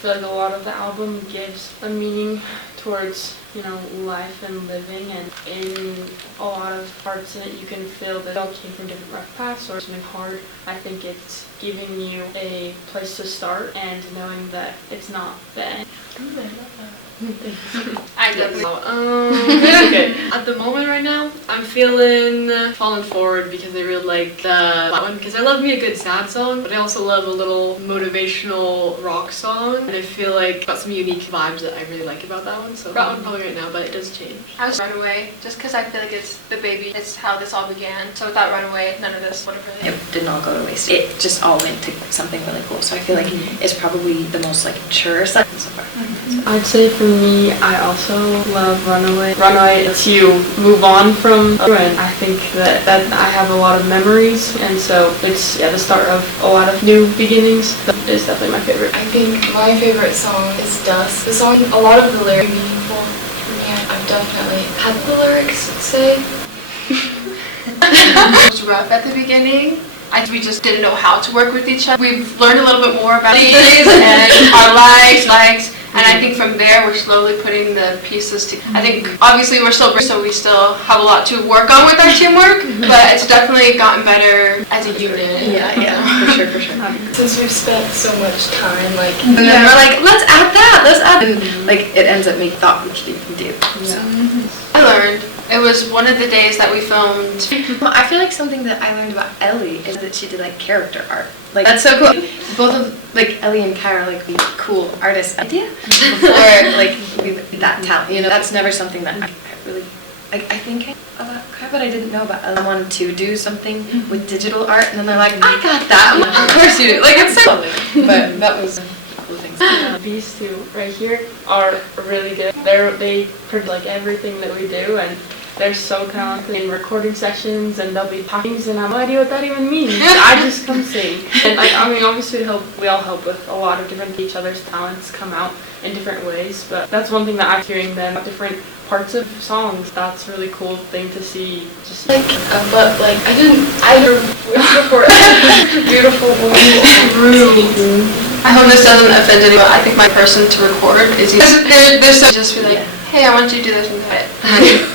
feel like a lot of the album gives a meaning towards, you know, life and living, and in a lot of parts in it you can feel that they all came from different rough paths or something hard. I think it's giving you a place to start and knowing that it's not the end. Ooh, I love that. I definitely Okay. At the moment right now, I'm feeling Fallen Forward because I really like that one, because I love me a good sad song, but I also love a little motivational rock song, and I feel like it's got some unique vibes that I really like about that one, so that one probably right now, but it does change. I was Runaway, just because I feel like it's the baby, it's how this all began, so without Runaway, none of this would have really... It did not go to waste. It just all went to something really cool, so I feel like it's probably the most like mature stuff so far. I'd say for me, I also love Runaway. Runaway lets you move on from, and I think that I have a lot of memories, and so it's the start of a lot of new beginnings. That is definitely my favorite. I think my favorite song is Dust. The song, a lot of the lyrics are meaningful for me. I've definitely had the lyrics say. It was rough at the beginning. We just didn't know how to work with each other. We've learned a little bit more about these and our likes, and I think from there we're slowly putting the pieces together. I think obviously we're still so we still have a lot to work on with our teamwork, but it's definitely gotten better as a unit. Yeah, for sure. Since we've spent so much time, like, And then we're like, let's add that, and like it ends up making thought we should even do. So. I learned. It was one of the days that we filmed. I feel like something that I learned about Ellie is that she did like character art. Like that's so cool. Both of like Ellie and Kai are like cool artists idea before like that talent. You know, that's never something that I really I think about Kai, but I didn't know about Ellie. I wanted to do something with digital art, and then they're like, I got that. I'm like, of course you do. Like it's so but that was cool things. These two right here are really good. They produce like everything that we do, and they're so talented in recording sessions, and they'll be talking, and I have no idea what that even means. I just come sing. And like, I mean, obviously we all help with a lot of different, each other's talents come out in different ways, but that's one thing that I'm hearing them about different parts of songs. That's a really cool thing to see. Just like, but like I heard voice record beautiful voice. I hope this doesn't offend anyone. I think my person to record is they're so just be like, hey, I want you to do this and that.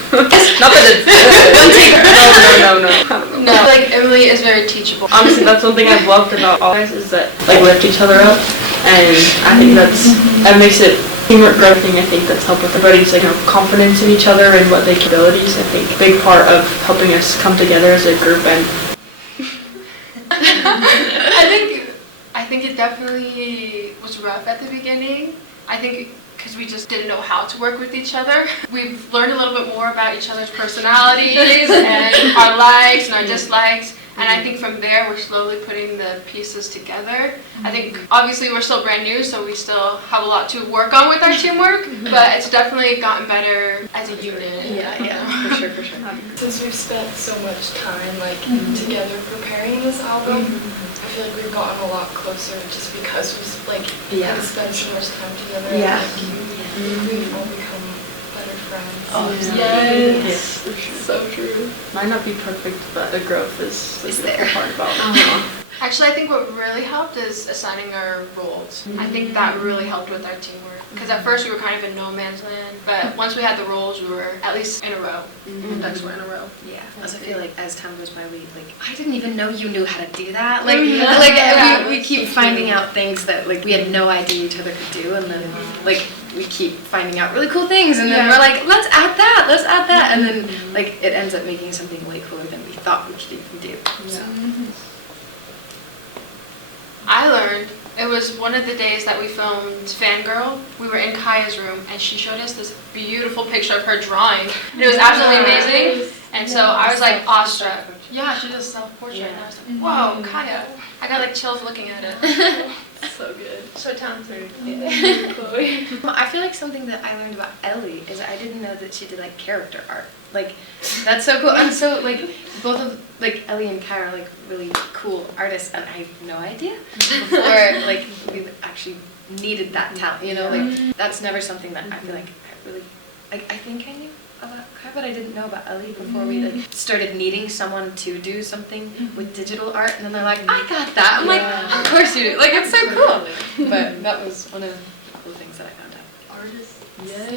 not that it's No. Like Emily is very teachable. Honestly, that's one thing I've loved about all guys is that like lift each other up, and I think that makes it teamwork growth thing. I think that's helped with everybody's like confidence in each other and what they capabilities. I think a big part of helping us come together as a group. And I think it definitely was rough at the beginning. I think because we just didn't know how to work with each other. We've learned a little bit more about each other's personalities and our likes and our dislikes. And I think from there we're slowly putting the pieces together. I think obviously we're still brand new, so we still have a lot to work on with our teamwork, but it's definitely gotten better as a unit. Yeah, for sure. Since we've spent so much time like together preparing this album, I feel like we've gotten a lot closer just because we've like had to spend so much time together. Yeah. And, like, we've all become better friends. Oh, yes, So true. Might not be perfect, but the growth is the there. part about Actually, I think what really helped is assigning our roles. I think that really helped with our teamwork. Because at first we were kind of in no man's land, but once we had the roles, we were at least in a row. Ducks were in a row. Yeah, also I feel like as time goes by, we like I didn't even know you knew how to do that. We keep finding out things that like we had no idea each other could do, and then like we keep finding out really cool things, and then we're like, let's add that, and then like it ends up making something way cooler than we thought we could even do. So. I learned. It was one of the days that we filmed Fangirl. We were in Kaya's room, and she showed us this beautiful picture of her drawing. And it was absolutely amazing. And so I was like awestruck. Yeah, she does self-portrait. And I was like, whoa, Kaya. I got like chills looking at it. So good. So talented. Chloe. I feel like something that I learned about Ellie is I didn't know that she did like character art. Like that's so cool. And so like both of like Ellie and Kai are like really cool artists, and I have no idea before like we actually needed that talent. You know, like that's never something that I feel like I really I think I knew. about Kai, but I didn't know about Ellie before we like started needing someone to do something with digital art, and then they're like, I got that. I'm like, of course you do. Like, it's so cool. But that was one of the things that I found out. Artists. Yeah.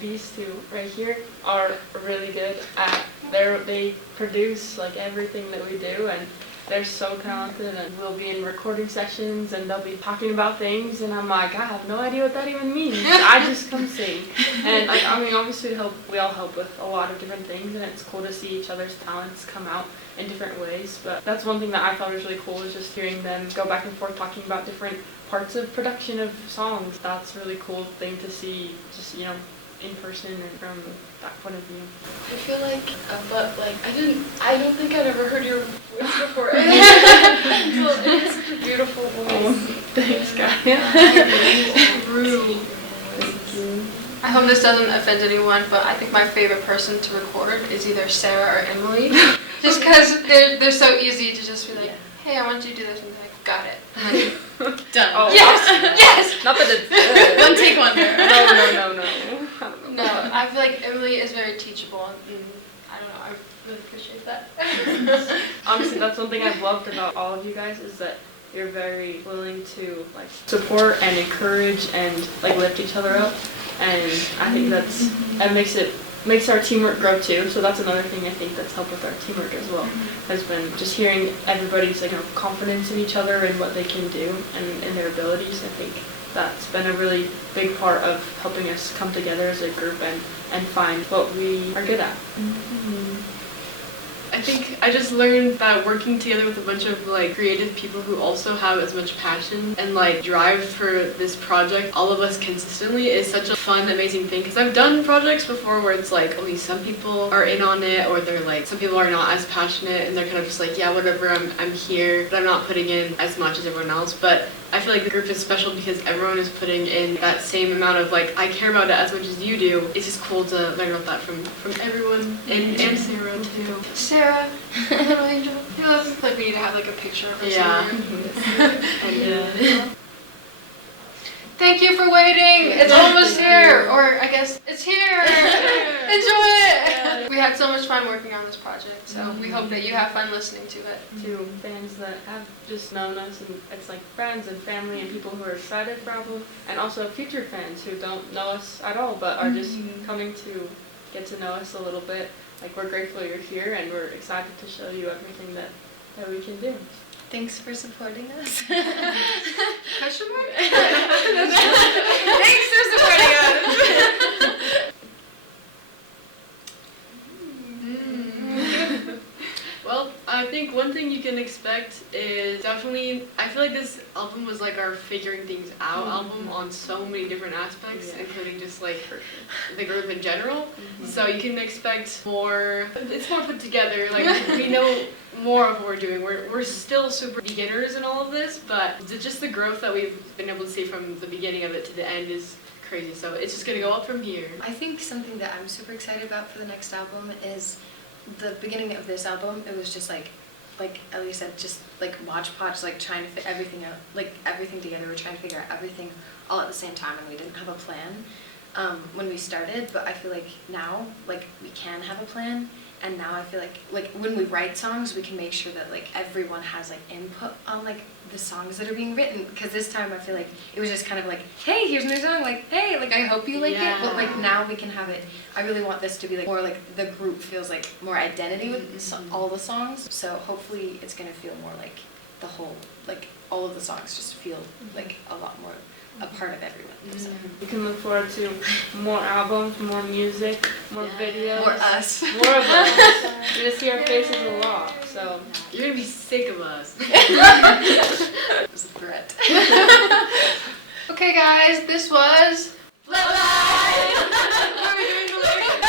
These two right here are really good at they produce like everything that we do, and they're so talented, and we'll be in recording sessions and they'll be talking about things and I'm like, I have no idea what that even means. I just come sing. And like, I mean, obviously we all help with a lot of different things, and it's cool to see each other's talents come out in different ways. But that's one thing that I thought was really cool, is just hearing them go back and forth talking about different parts of production of songs. That's a really cool thing to see, just, you know, in person and from that point of view. I feel like, but like I don't think I'd ever heard your voice before. So it's such a beautiful voice. Thanks, guys. I hope this doesn't offend anyone, but I think my favorite person to record is either Sarah or Emily. Just because they're so easy to just be like, hey, I want you to do this, and they're like, got it. Done. Oh, Yes, yes. Not that it's One take wonder. No. No, I feel like Emily is very teachable, and I don't know, I really appreciate that. Honestly, that's one thing I've loved about all of you guys, is that you're very willing to like support and encourage and like lift each other up, and I think that makes our teamwork grow too. So that's another thing I think that's helped with our teamwork as well, has been just hearing everybody's like confidence in each other and what they can do and in their abilities. I think that's been a really big part of helping us come together as a group and find what we are good at. I think I just learned that working together with a bunch of like creative people who also have as much passion and like drive for this project, all of us consistently, is such a fun, amazing thing. Because I've done projects before where it's like only some people are in on it, or they're like, some people are not as passionate and they're kind of just like, yeah, whatever, I'm here, but I'm not putting in as much as everyone else. But I feel like the group is special because everyone is putting in that same amount of like, I care about it as much as you do. It's just cool to learn about that from everyone, and Sarah too. Sarah, little angel. It looks like we need to have like a picture of her somewhere. Thank you for waiting. It's almost here, or I guess it's here. Enjoy it. We had so much fun working on this project, so we hope that you have fun listening to it. To fans that have just known us, and it's like friends and family and people who are excited for our album, and also future fans who don't know us at all but are just coming to get to know us a little bit. Like, we're grateful you're here, and we're excited to show you everything that we can do. Thanks for supporting us. Question mark? Thanks for supporting us. Well, I think one thing you can expect is definitely, I feel like this album was like our figuring things out album on so many different aspects, including just like the group in general. So you can expect more, it's more put together, like we know more of what we're doing. We're still super beginners in all of this, but just the growth that we've been able to see from the beginning of it to the end is crazy. So it's just gonna go up from here. I think something that I'm super excited about for the next album is the beginning of this album. It was just like Ellie said, just like hodgepodge, like trying to fit everything out, like everything together. We're trying to figure out everything all at the same time, and we didn't have a plan when we started. But I feel like now, like, we can have a plan, and now I feel like when we write songs, we can make sure that like everyone has like input on like the songs that are being written. Because this time I feel like it was just kind of like, hey, here's a new song, like, hey, like, I hope you like it. But like now we can have it. I really want this to be like more like the group feels like more identity with all the songs. So hopefully it's gonna feel more like the whole, like all of the songs just feel like a lot more a part of everyone. So. You can look forward to more albums, more music, more videos. More us. More of us. You're gonna see our faces a lot, so. You're gonna be sick of us. It was a threat. Okay, guys, this was Bloodline! What are we doing the lyrics?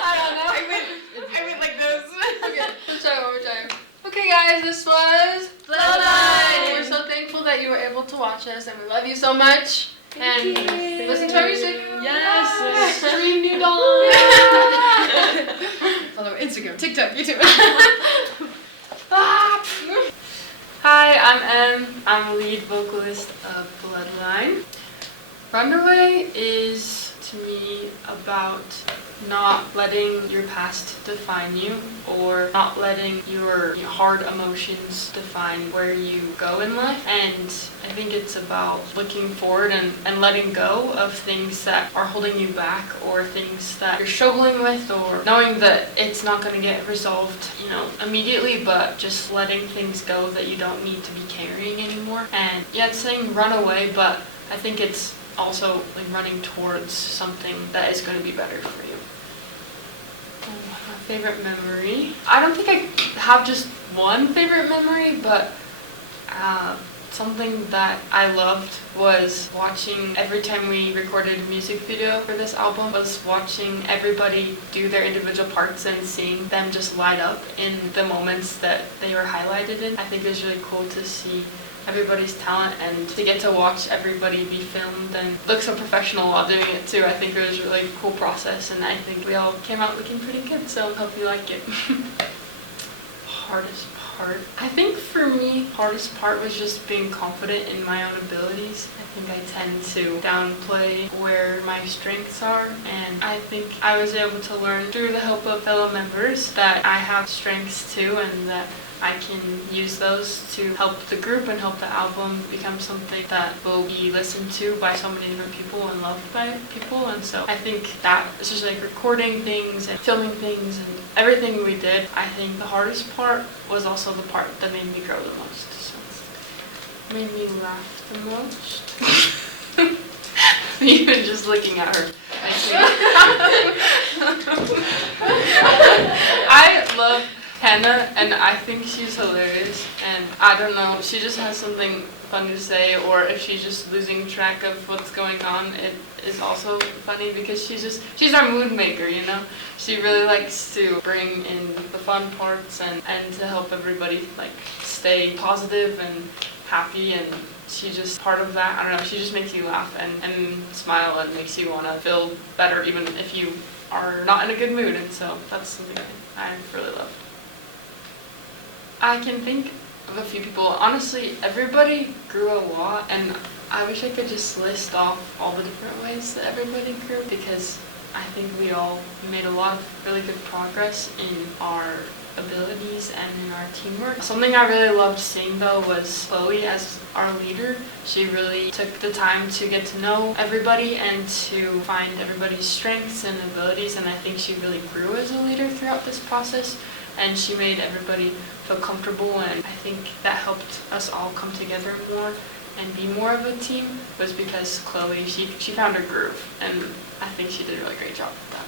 I don't know. I went like this. Okay, let's try one more time. Okay, guys, this was Bloodline! We're so thankful that you were able to watch us, and we love you so much. And listen to our music. Yes, stream New Dawn. Follow Instagram, TikTok, YouTube. Hi, I'm Em. I'm lead vocalist of Bloodline. Runaway is to me about not letting your past define you, or not letting your hard emotions define where you go in life. And I think it's about looking forward and letting go of things that are holding you back, or things that you're struggling with, or knowing that it's not going to get resolved, immediately, but just letting things go that you don't need to be carrying anymore. And yeah, it's saying run away, but I think it's also like running towards something that is going to be better for you. My favorite memory. I don't think I have just one favorite memory, but something that I loved was watching, every time we recorded a music video for this album, was watching everybody do their individual parts and seeing them just light up in the moments that they were highlighted in. I think it was really cool to see everybody's talent and to get to watch everybody be filmed and look so professional while doing it too. I think it was a really cool process, and I think we all came out looking pretty good, so hope you like it. Hardest part. I think for me, hardest part was just being confident in my own abilities. I think I tend to downplay where my strengths are, and I think I was able to learn through the help of fellow members that I have strengths too, and that I can use those to help the group and help the album become something that will be listened to by so many different people and loved by people. And so I think that it's just like recording things and filming things and everything we did. I think the hardest part was also the part that made me grow the most. So it made me laugh the most. Even just looking at her. I love Hannah, and I think she's hilarious, and I don't know, she just has something funny to say, or if she's just losing track of what's going on, it is also funny because she's our mood maker, She really likes to bring in the fun parts and to help everybody like stay positive and happy, and she's just part of that. I don't know, she just makes you laugh and smile and makes you want to feel better even if you are not in a good mood, and so that's something I really love. I can think of a few people. Honestly, everybody grew a lot, and I wish I could just list off all the different ways that everybody grew, because I think we all made a lot of really good progress in our abilities and in our teamwork. Something I really loved seeing though was Chloe as our leader. She really took the time to get to know everybody and to find everybody's strengths and abilities, and I think she really grew as a leader throughout this process, and she made everybody feel comfortable, and I think that helped us all come together more and be more of a team, was because Chloe, she found her groove, and I think she did a really great job with that.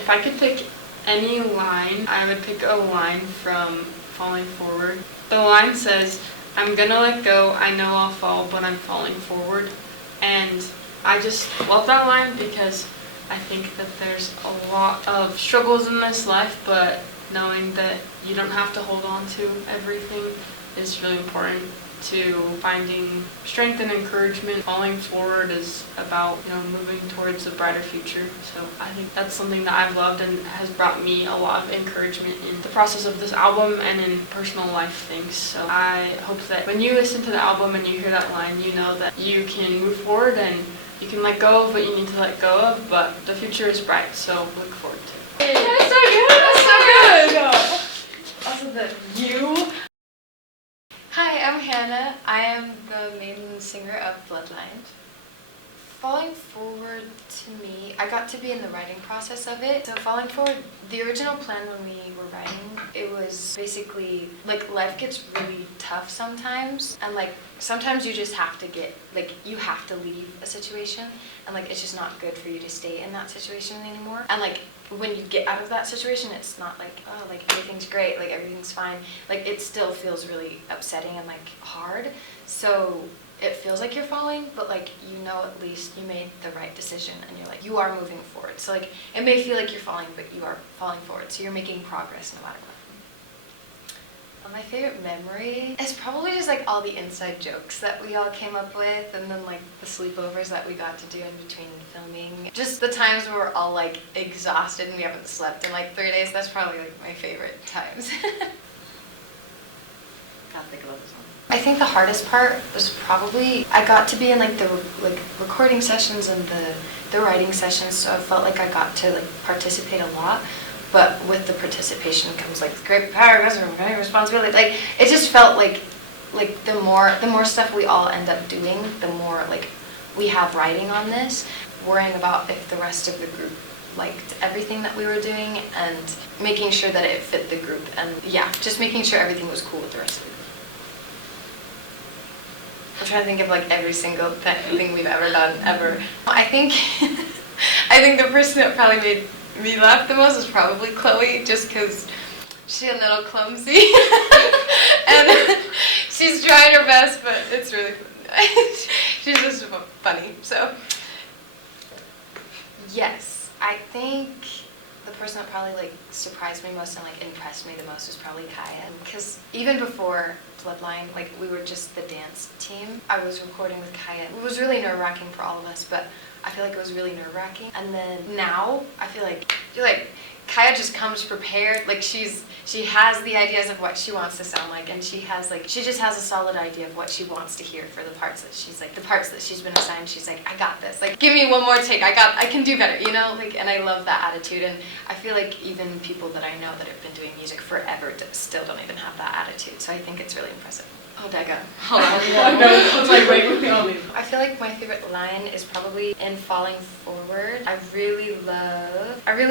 If I could pick any line, I would pick a line from Falling Forward. The line says, "I'm gonna let go, I know I'll fall, but I'm falling forward." And I just love that line because I think that there's a lot of struggles in this life, but knowing that you don't have to hold on to everything is really important to finding strength and encouragement. Falling forward is about, moving towards a brighter future. So I think that's something that I've loved and has brought me a lot of encouragement in the process of this album and in personal life things. So I hope that when you listen to the album and you hear that line, you know that you can move forward and you can let go of what you need to let go of, but the future is bright, so look forward to it. That's so good! That's so good! Also the you. Hi, I'm Hannah. I am the main singer of Bloodline. Falling Forward, to me, I got to be in the writing process of it. So Falling Forward, the original plan when we were writing, it was basically, life gets really tough sometimes, and sometimes you just have to you have to leave a situation, and it's just not good for you to stay in that situation anymore. And when you get out of that situation, it's not everything's great, everything's fine. It still feels really upsetting and hard. So it feels like you're falling, but at least you made the right decision, and you are moving forward. So it may feel like you're falling, but you are falling forward. So you're making progress no matter what. My favorite memory is probably just all the inside jokes that we all came up with, and then the sleepovers that we got to do in between filming. Just the times where we're all exhausted and we haven't slept in 3 days. That's probably my favorite times. Can't think of this one. I think the hardest part was probably I got to be in like the recording sessions and the writing sessions, so I felt like I got to like participate a lot. But with the participation comes like great power, great responsibility. Like it just felt like the more stuff we all end up doing, the more like we have writing on this, worrying about if the rest of the group liked everything that we were doing and making sure that it fit the group, and yeah, just making sure everything was cool with the rest of the group. I'm trying to think of like every single thing we've ever done ever. I think the person that probably made me laugh the most is probably Chloe, just because she's a little clumsy and she's trying her best, but it's really she's just funny. So yes, I think the person that probably like surprised me most and like impressed me the most was probably Kaya, because even before Bloodline, like we were just the dance team. I was recording with Kaya. It was really nerve-wracking for all of us, but I feel like it was really nerve-wracking. And then now I feel like Kaya just comes prepared. Like she has the ideas of what she wants to sound like, and she just has a solid idea of what she wants to hear for the parts that she's been assigned. She's like, I got this. Like, give me one more take. I can do better, you know? Like, and I love that attitude. And I feel like even people that I know that have been doing music forever still don't even have that attitude. So I think it's really impressive. Oh, Dega. Hold on. No, it's like, wait, I'll leave. I feel like my favorite line is probably in Falling Forward. I really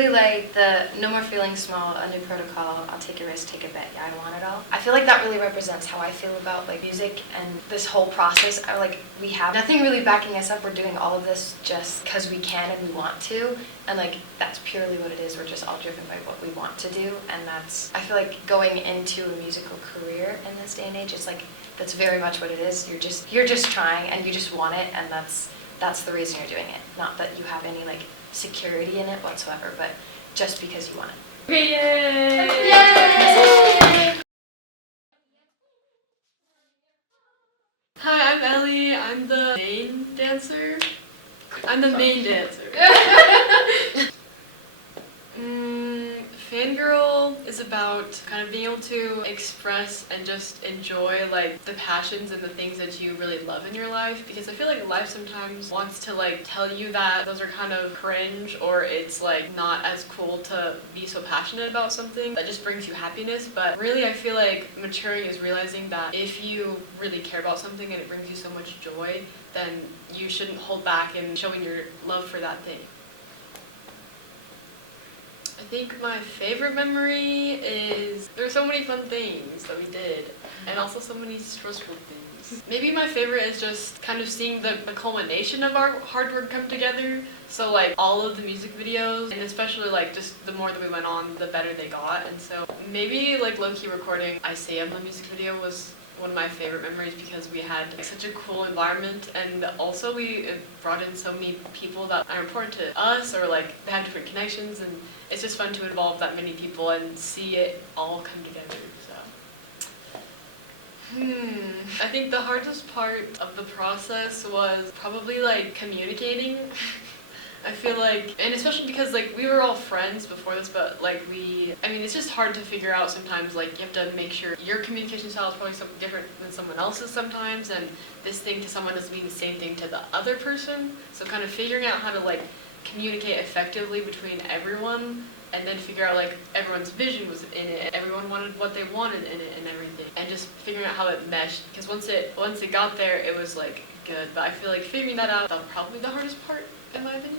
like the no more feeling small, a new protocol, I'll take a risk, take a bet, yeah, I want it all. I feel like that really represents how I feel about like music and this whole process. We have nothing really backing us up. We're doing all of this just because we can and we want to. And like, that's purely what it is. We're just all driven by what we want to do. And I feel like going into a musical career in this day and age, it's like, that's very much what it is. You're just trying and you just want it, and that's the reason you're doing it. Not that you have any like security in it whatsoever, but just because you want it. Yay! Yay! Hi, I'm Ellie. I'm the main dancer. Fangirl is about kind of being able to express and just enjoy like the passions and the things that you really love in your life, because I feel like life sometimes wants to like tell you that those are kind of cringe, or it's like not as cool to be so passionate about something that just brings you happiness. But really I feel like maturing is realizing that if you really care about something and it brings you so much joy, then you shouldn't hold back in showing your love for that thing. I think my favorite memory is there's so many fun things that we did, and also so many stressful things. Maybe my favorite is just kind of seeing the culmination of our hard work come together. So like all of the music videos, and especially like just the more that we went on, the better they got. And so maybe like low-key recording Isaiah, the music video, was one of my favorite memories, because we had like, such a cool environment, and also we brought in so many people that are important to us, or like they have different connections, and it's just fun to involve that many people and see it all come together. So I think the hardest part of the process was probably like communicating. I feel like, and especially because like we were all friends before this, but like it's just hard to figure out sometimes. Like you have to make sure your communication style is probably something different than someone else's sometimes, and this thing to someone doesn't mean the same thing to the other person. So kind of figuring out how to like communicate effectively between everyone, and then figure out like everyone's vision was in it, everyone wanted what they wanted in it and everything, and just figuring out how it meshed, because once it got there, it was like good. But I feel like figuring that out was probably the hardest part in my opinion.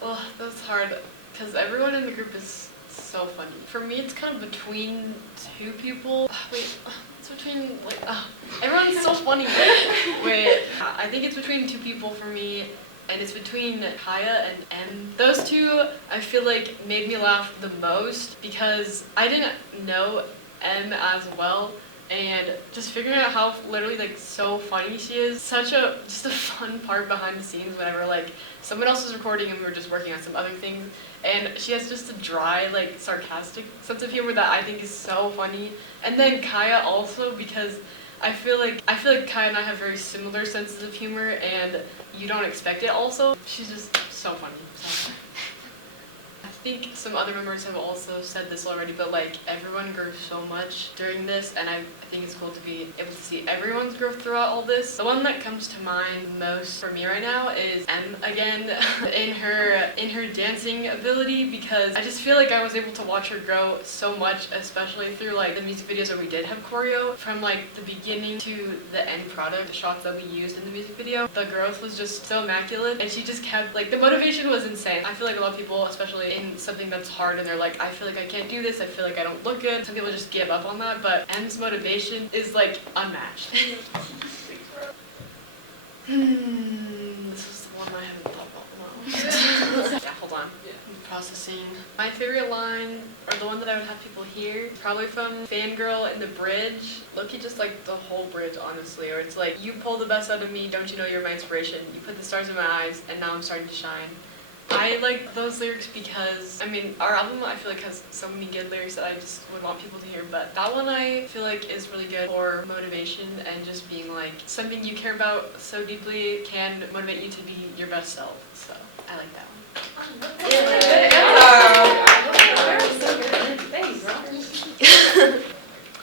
Well, that's hard because everyone in the group is so funny. For me, it's kind of between two people. It's between like everyone's so funny. Wait, I think it's between two people for me, and it's between Kaya and Em. Those two, I feel like, made me laugh the most because I didn't know Em as well. And just figuring out how literally like so funny she is, just a fun part behind the scenes whenever like someone else is recording and we're just working on some other things, and she has just a dry, like sarcastic sense of humor that I think is so funny. And then Kaya also, because I feel like Kaya and I have very similar senses of humor, and you don't expect it also. She's just so funny. So. think some other members have also said this already, but like everyone grew so much during this, and I think it's cool to be able to see everyone's growth throughout all this. The one that comes to mind most for me right now is Em again in her dancing ability, because I just feel like I was able to watch her grow so much, especially through like the music videos where we did have choreo. From like the beginning to the end product, the shots that we used in the music video, the growth was just so immaculate, and she just kept like, the motivation was insane. I feel like a lot of people, especially in something that's hard, and they're like, I feel like I can't do this, I feel like I don't look good, some people just give up on that, but Em's motivation is like unmatched. This is the one I haven't thought about. Yeah, hold on. I'm processing. My favorite line, or the one that I would have people hear, probably from Fangirl in the bridge. Loki, just like the whole bridge, honestly. Or it's like, you pull the best out of me, don't you know you're my inspiration? You put the stars in my eyes, and now I'm starting to shine. I like those lyrics because, I mean, our album I feel like has so many good lyrics that I just would want people to hear, but that one I feel like is really good for motivation and just being like, something you care about so deeply can motivate you to be your best self. So I like that one.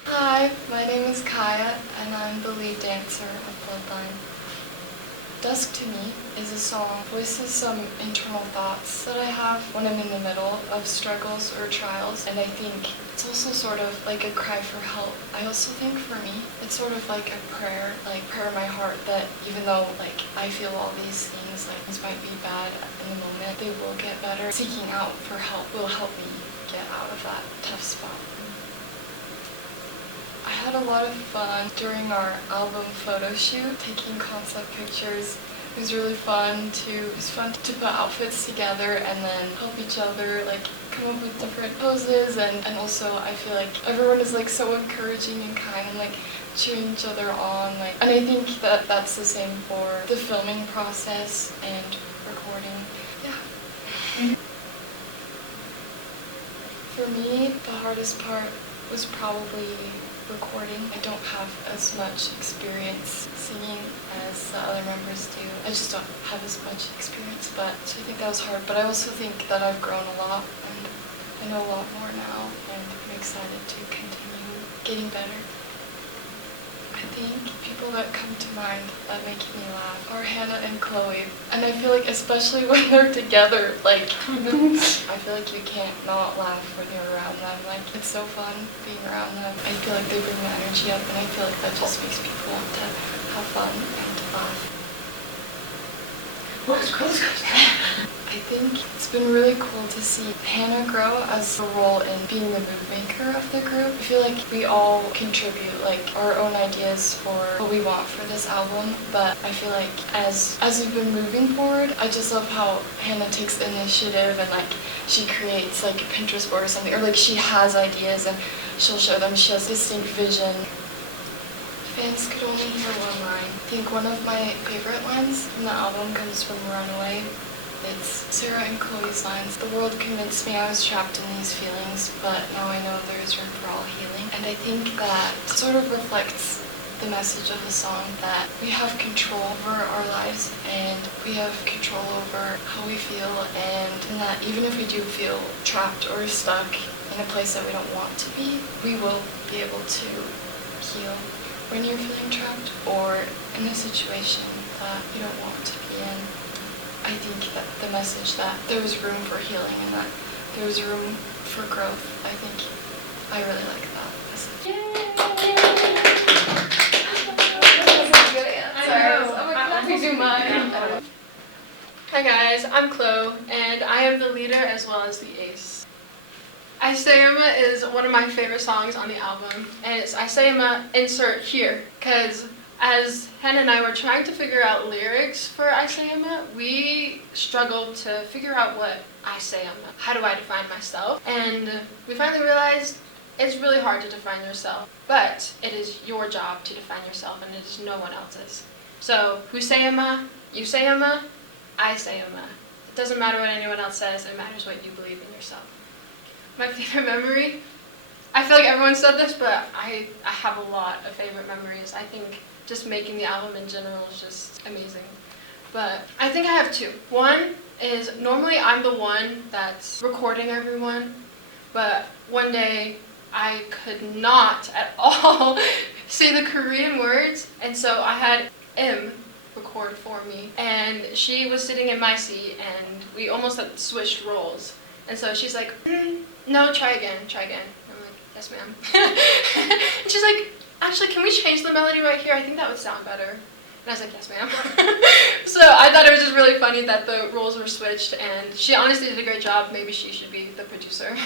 Hi, my name is Kaya, and I'm the lead dancer of Bloodline. Dusk to Me is a song voices some internal thoughts that I have when I'm in the middle of struggles or trials, and I think it's also sort of like a cry for help. I also think for me, it's sort of like a prayer in my heart that even though like I feel all these things, like things might be bad in the moment, they will get better. Seeking out for help will help me get out of that tough spot. I had a lot of fun during our album photo shoot, taking concept pictures. It was really fun to put outfits together and then help each other like come up with different poses, and also I feel like everyone is like so encouraging and kind and like cheering each other on, like, and I think that that's the same for the filming process and recording. Yeah. For me, the hardest part was probably recording. I don't have as much experience singing as the other members do. I just don't have as much experience, so I think that was hard. But I also think that I've grown a lot, and I know a lot more now, and I'm excited to continue getting better. I think people that come to mind that make me laugh are Hannah and Chloe. And I feel like especially when they're together, like, I feel like you can't not laugh when you're around them. Like, it's so fun being around them. I feel like they bring the energy up, and I feel like that just makes people want to have fun and laugh. I think it's been really cool to see Hannah grow as a role in being the mood maker of the group. I feel like we all contribute like our own ideas for what we want for this album, but I feel like as we've been moving forward, I just love how Hannah takes the initiative and like she creates like a Pinterest board or something, or like she has ideas and she'll show them. She has distinct vision. Fans could only hear one line. I think one of my favorite lines from the album comes from Runaway. It's Sarah and Chloe's lines. The world convinced me I was trapped in these feelings, but now I know there is room for all healing. And I think that sort of reflects the message of the song, that we have control over our lives and we have control over how we feel, and that even if we do feel trapped or stuck in a place that we don't want to be, we will be able to heal. When you're feeling trapped or in a situation that you don't want to be in, I think that the message that there is room for healing and that there is room for growth, I think I really like that message. Hi guys, I'm Chloe, and I am the leader as well as the ace. Isayama is one of my favorite songs on the album, and it's Isayama insert here, because as Hannah and I were trying to figure out lyrics for Isayama, we struggled to figure out what Isayama, how do I define myself? And we finally realized it's really hard to define yourself, but it is your job to define yourself, and it is no one else's. So, Husayama, Yusayama, Isayama. It doesn't matter what anyone else says, it matters what you believe in yourself. My favorite memory? I feel like everyone said this, but I have a lot of favorite memories. I think just making the album in general is just amazing. But I think I have two. One is normally I'm the one that's recording everyone, but one day I could not at all say the Korean words, and so I had record for me, and she was sitting in my seat, and we almost had switched roles, and so she's like, no, try again. I'm like, yes ma'am. And she's like, actually, can we change the melody right here? I think that would sound better. And I was like, yes ma'am. So I thought it was just really funny that the roles were switched, and she honestly did a great job. Maybe she should be the producer.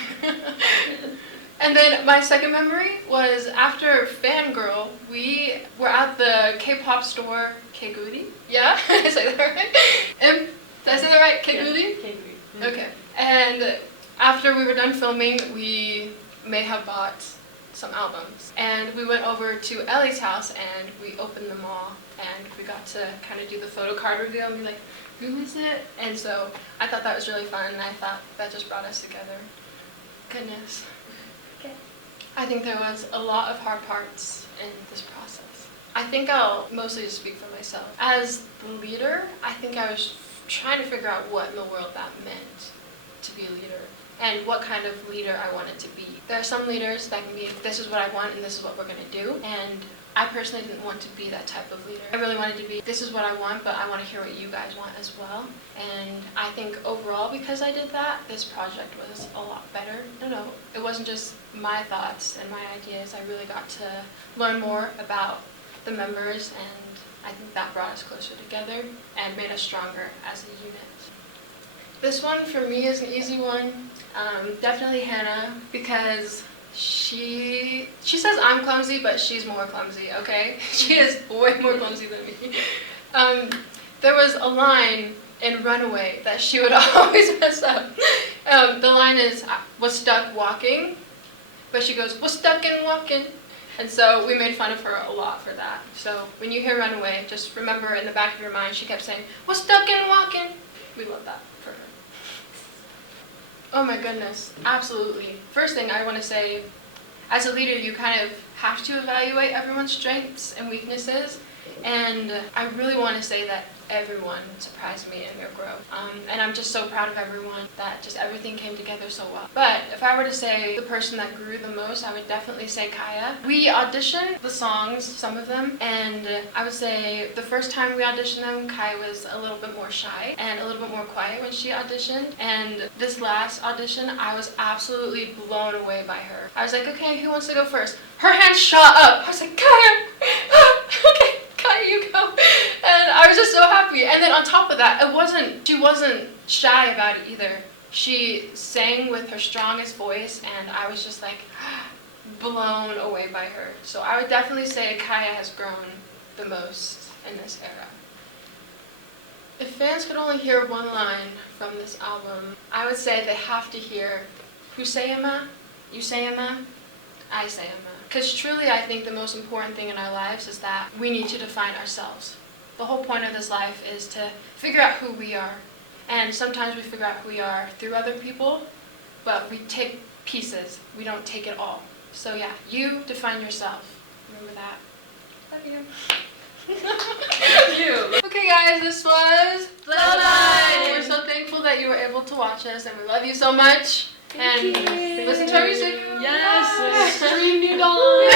And then my second memory was after Fangirl, we were at the K-pop store, Keguri? Yeah? Did I say that right? Did I say that right? Keguri? Keguri. Okay. And after we were done filming, we may have bought some albums. And we went over to Ellie's house and we opened them all. And we got to kind of do the photo card reveal and be like, who is it? And so I thought that was really fun, and I thought that just brought us together. Goodness. I think there was a lot of hard parts in this process. I think I'll mostly just speak for myself. As the leader, I think I was trying to figure out what in the world that meant to be a leader and what kind of leader I wanted to be. There are some leaders that can be, this is what I want and this is what we're going to do, and I personally didn't want to be that type of leader. I really wanted to be, this is what I want, but I want to hear what you guys want as well. And I think overall, because I did that, this project was a lot better. I don't know, it wasn't just my thoughts and my ideas. I really got to learn more about the members, and I think that brought us closer together and made us stronger as a unit. This one for me is an easy one. Definitely Hannah, because she says I'm clumsy, but she's more clumsy, okay? She is way more clumsy than me. There was a line in Runaway that she would always mess up. The line is, was stuck walking, but she goes, was stuck in walking. And so we made fun of her a lot for that. So when you hear Runaway, just remember in the back of your mind, she kept saying, was stuck in walking. We love that for her. Oh my goodness, absolutely. First thing I want to say, as a leader, you kind of have to evaluate everyone's strengths and weaknesses, and I really want to say that everyone surprised me in their growth. And I'm just so proud of everyone that just everything came together so well. But if I were to say the person that grew the most, I would definitely say Kaya. We auditioned the songs, some of them, and I would say the first time we auditioned them, Kaya was a little bit more shy and a little bit more quiet when she auditioned. And this last audition, I was absolutely blown away by her. I was like, okay, who wants to go first? Her hand shot up. I was like, Kaya! Okay. Kaya, you go. And I was just so happy. And then on top of that, she wasn't shy about it either. She sang with her strongest voice, and I was just like blown away by her. So I would definitely say Kaya has grown the most in this era. If fans could only hear one line from this album, I would say they have to hear Husayama, Yusayama, I say Emma. Because truly I think the most important thing in our lives is that we need to define ourselves. The whole point of this life is to figure out who we are. And sometimes we figure out who we are through other people, but we take pieces. We don't take it all. So yeah, you define yourself. Remember that. Love you. Thank you. Okay guys, this was 6LOODLINE. We're so thankful that you were able to watch us, and we love you so much. And listen to our music. Yes, stream New Dawn.